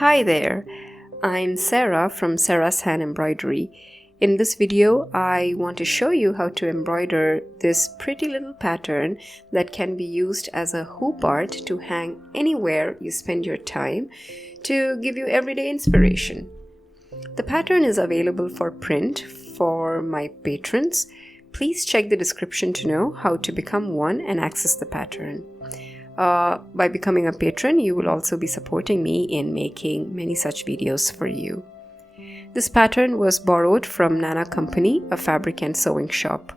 Hi there, I'm Sarah from Sarah's Hand Embroidery. In this video, I want to show you how to embroider this pretty little pattern that can be used as a hoop art to hang anywhere you spend your time to give you everyday inspiration. The pattern is available for print for my patrons. Please check the description to know how to become one and access the pattern. By becoming a patron, you will also be supporting me in making many such videos for you. This pattern was borrowed from Nana Company, a fabric and sewing shop.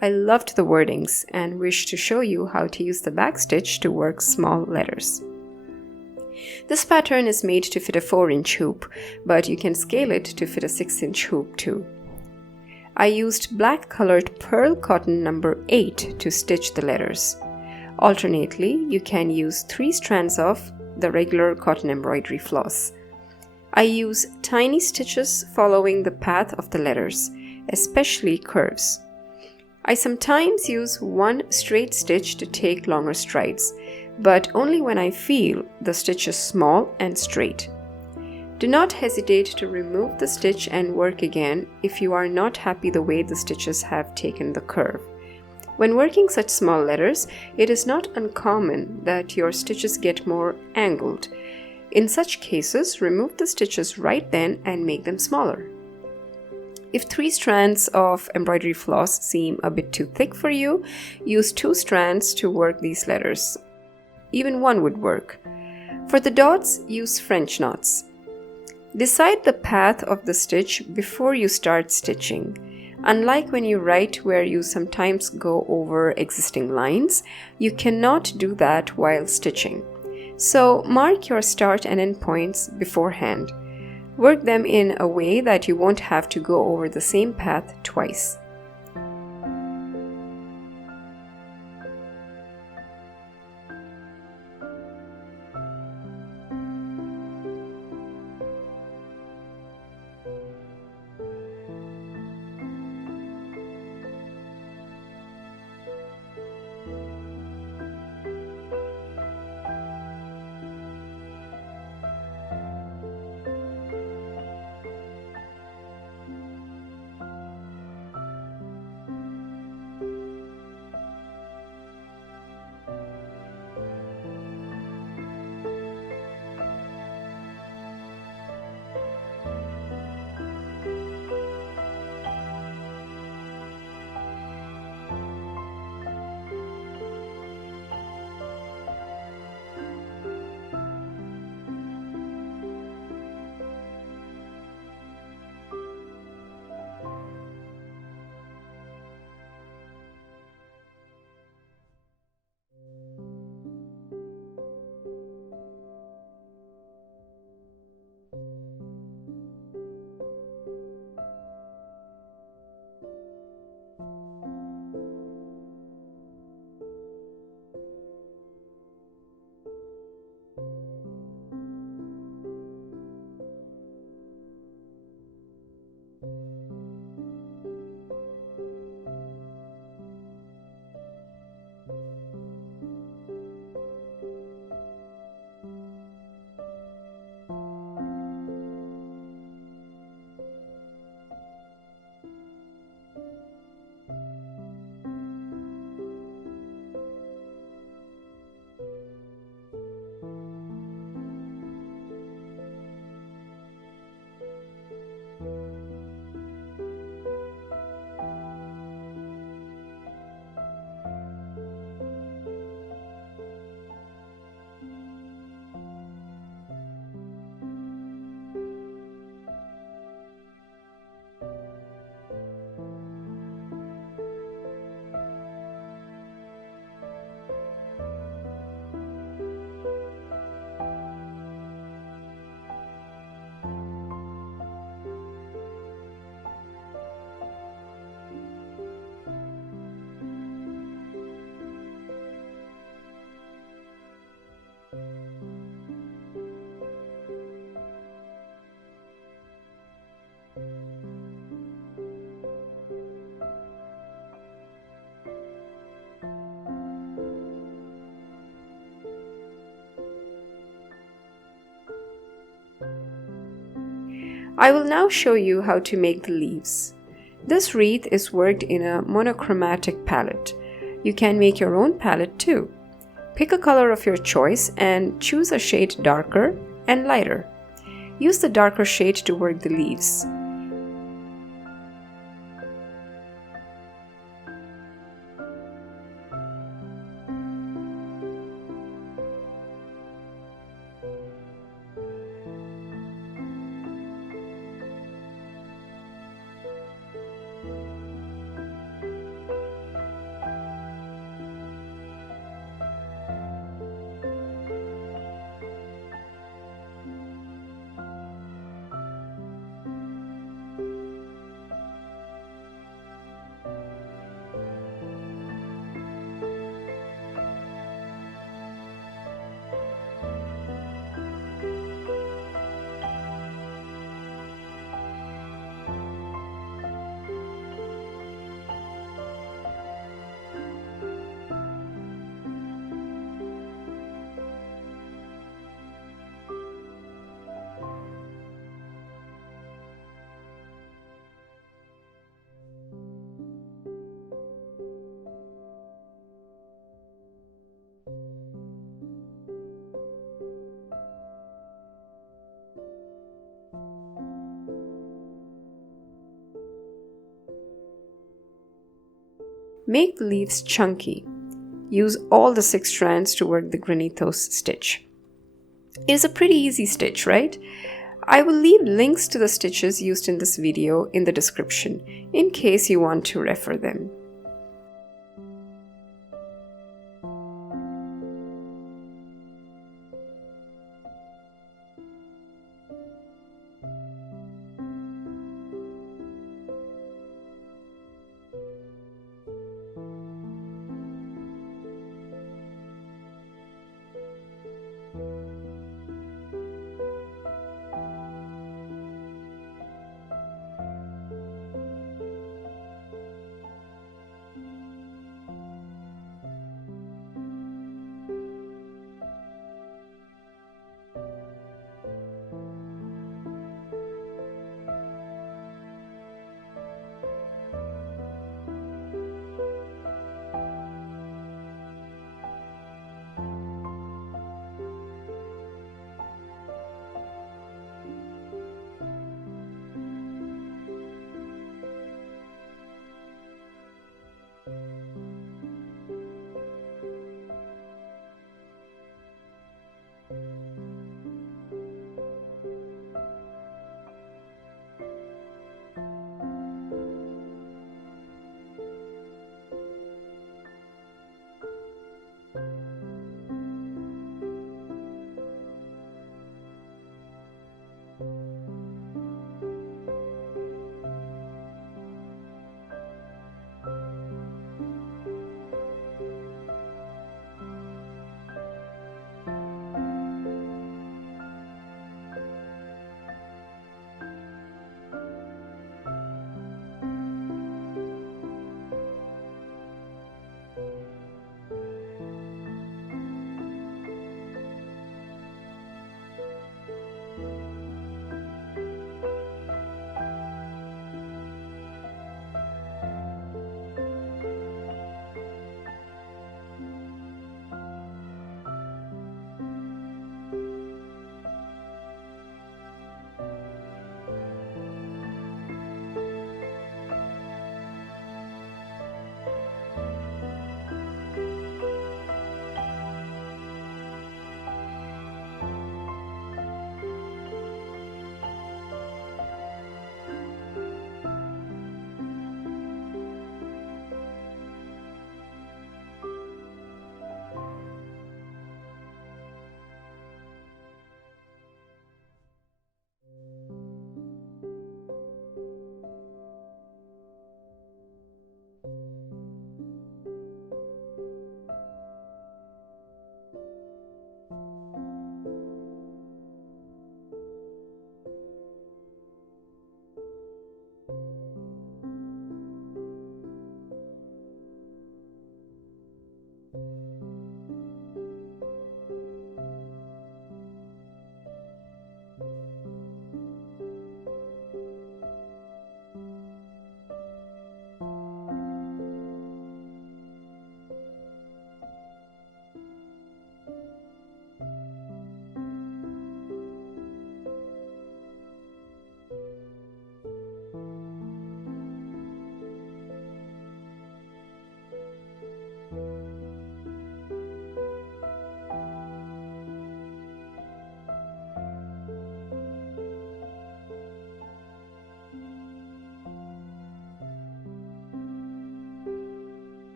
I loved the wordings and wish to show you how to use the backstitch to work small letters. This pattern is made to fit a 4-inch hoop, but you can scale it to fit a 6-inch hoop too. I used black colored pearl cotton number 8 to stitch the letters. Alternately, you can use 3 strands of the regular cotton embroidery floss. I use tiny stitches following the path of the letters, especially curves. I sometimes use one straight stitch to take longer strides, but only when I feel the stitch is small and straight. Do not hesitate to remove the stitch and work again if you are not happy the way the stitches have taken the curve. When working such small letters, it is not uncommon that your stitches get more angled. In such cases, remove the stitches right then and make them smaller. If 3 strands of embroidery floss seem a bit too thick for you, use 2 strands to work these letters. Even 1 would work. For the dots, use French knots. Decide the path of the stitch before you start stitching. Unlike when you write where you sometimes go over existing lines, you cannot do that while stitching. So mark your start and end points beforehand. Work them in a way that you won't have to go over the same path twice. I will now show you how to make the leaves. This wreath is worked in a monochromatic palette. You can make your own palette too. Pick a color of your choice and choose a shade darker and lighter. Use the darker shade to work the leaves. Make the leaves chunky. Use all the 6 strands to work the Granos stitch. It is a pretty easy stitch, right? I will leave links to the stitches used in this video in the description in case you want to refer them.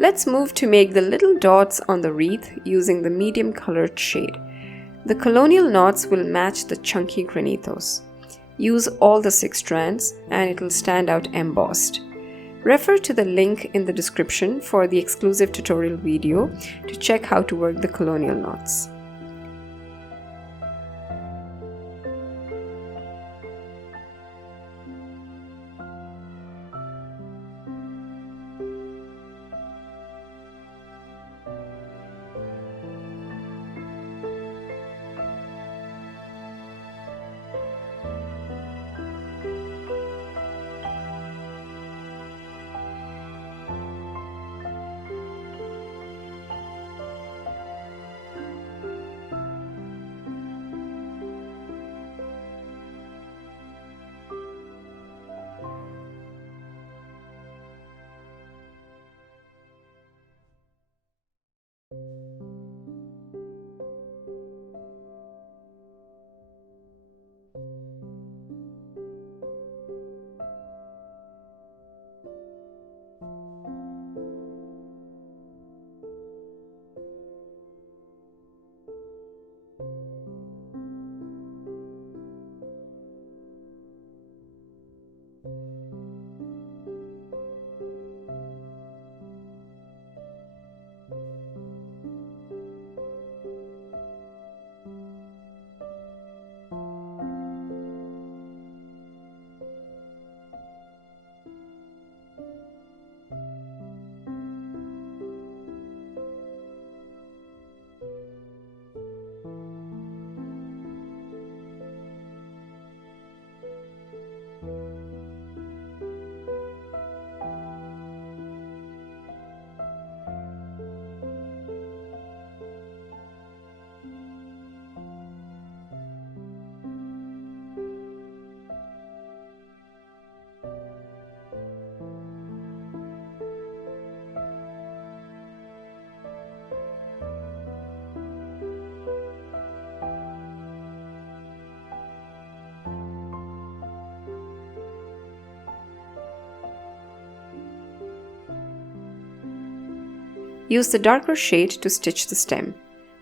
Let's move to make the little dots on the wreath using the medium colored shade. The colonial knots will match the chunky granitos. Use all the 6 strands and it will stand out embossed. Refer to the link in the description for the exclusive tutorial video to check how to work the colonial knots. Use the darker shade to stitch the stem.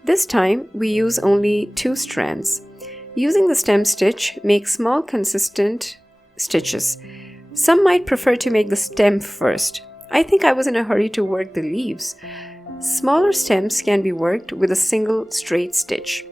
This time we use only 2 strands. Using the stem stitch, make small consistent stitches. Some might prefer to make the stem first. I think I was in a hurry to work the leaves. Smaller stems can be worked with a single straight stitch.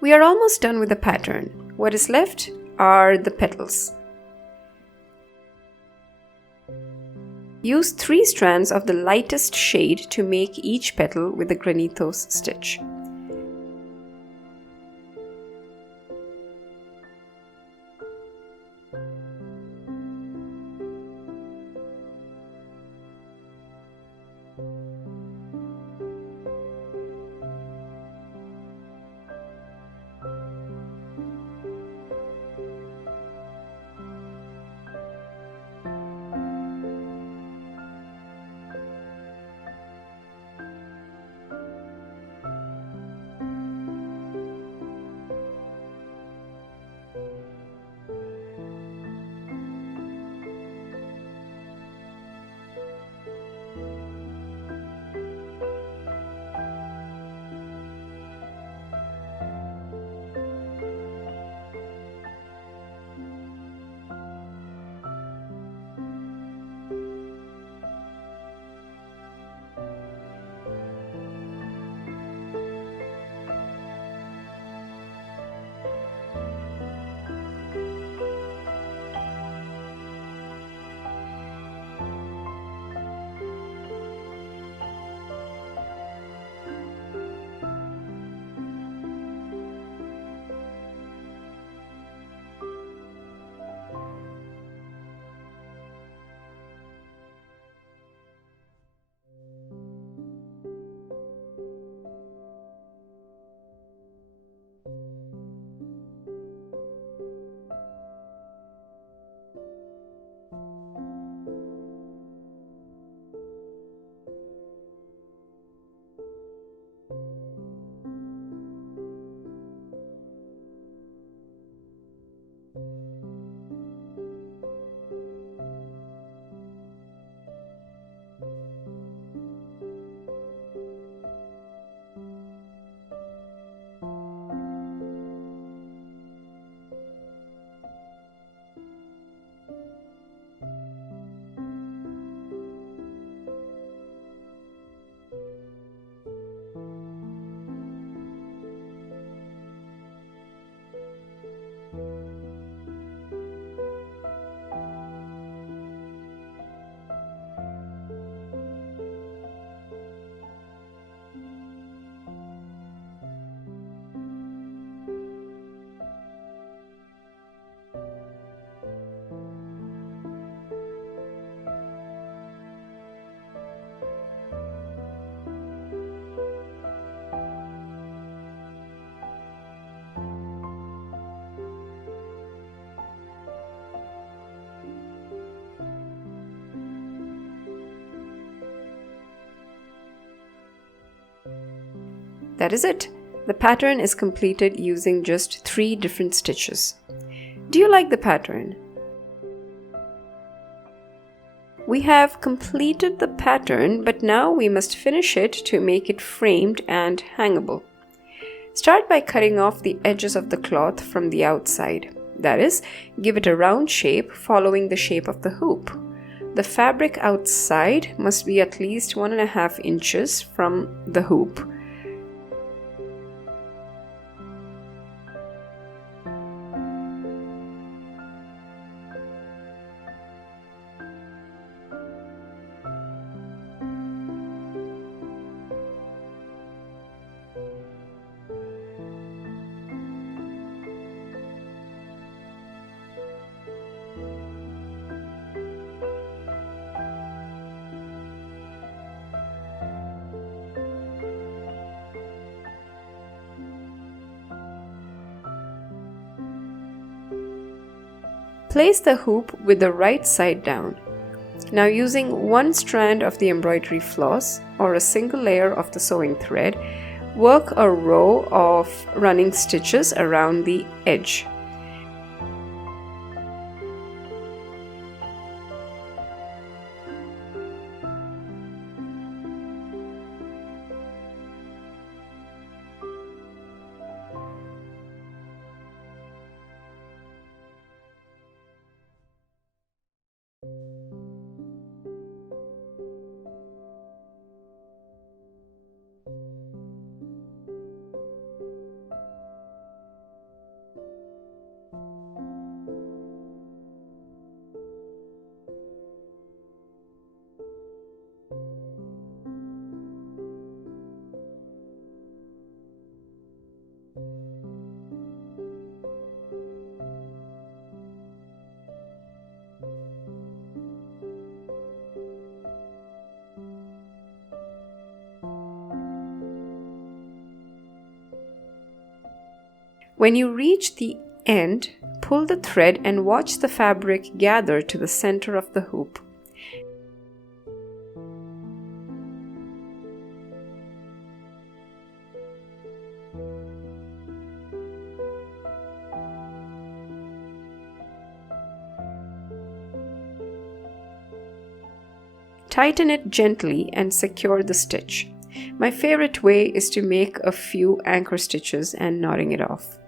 We are almost done with the pattern. What is left are the petals. Use 3 strands of the lightest shade to make each petal with the Granos stitch. That is it. The pattern is completed using just 3 different stitches. Do you like the pattern? We have completed the pattern, but now we must finish it to make it framed and hangable. Start by cutting off the edges of the cloth from the outside. That is, give it a round shape following the shape of the hoop. The fabric outside must be at least 1.5 inches from the hoop. Place the hoop with the right side down. Now, using 1 strand of the embroidery floss or a single layer of the sewing thread, work a row of running stitches around the edge. When you reach the end, pull the thread and watch the fabric gather to the center of the hoop. Tighten it gently and secure the stitch. My favorite way is to make a few anchor stitches and knotting it off.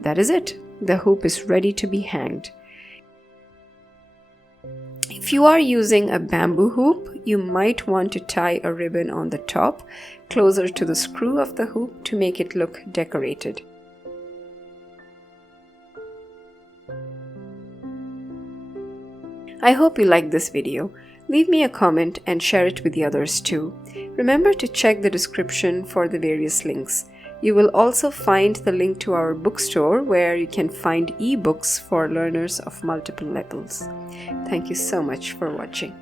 That is it. The hoop is ready to be hanged. If you are using a bamboo hoop, you might want to tie a ribbon on the top, closer to the screw of the hoop to make it look decorated. I hope you liked this video. Leave me a comment and share it with the others too. Remember to check the description for the various links. You will also find the link to our bookstore where you can find ebooks for learners of multiple levels. Thank you so much for watching.